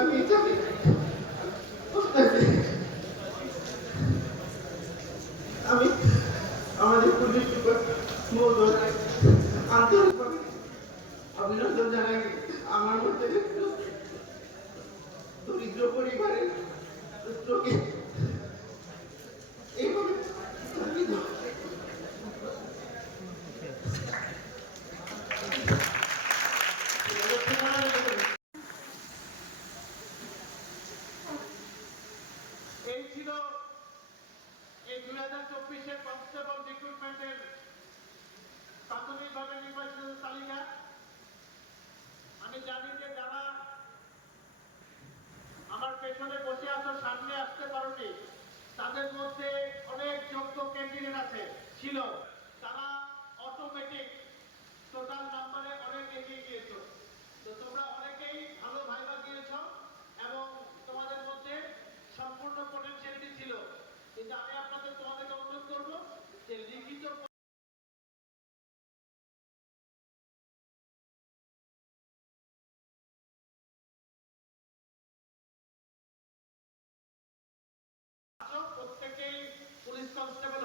আমি জানি আমি আমাদের পুলিশ সুপার মহোদয়কে আন্তরিকভাবে অভিনন্দন জানাই। আমার মধ্যে দরিদ্র পরিবারের পুত্রকে এইভাবে এই ছিল এই 2024-এর কনস্টেবল রিক্রুটমেন্টের প্রাথমিকভাবে নির্বাচিত তালিকা। আমি জানি যে যারা আমার পেছনে বসে আছো, সামনে আসতে পারোনি, তাদের মধ্যে অনেক যোগ্য ক্যান্ডিডেট আছে ছিল, তারা অটোমেটিক টোটাল নাম্বারে অনেক এগিয়ে গিয়েছো। তো তোমরা অনেকেই ভালো ভাইবা দিয়েছ এবং তোমাদের মধ্যে সম্পূর্ণ পটেনশিয়ালিটি ছিল, কিন্তু আমি তোমাদেরকে অনুরোধ করবো যে লিখিত প্রত্যেকেই পুলিশ কনস্টেবল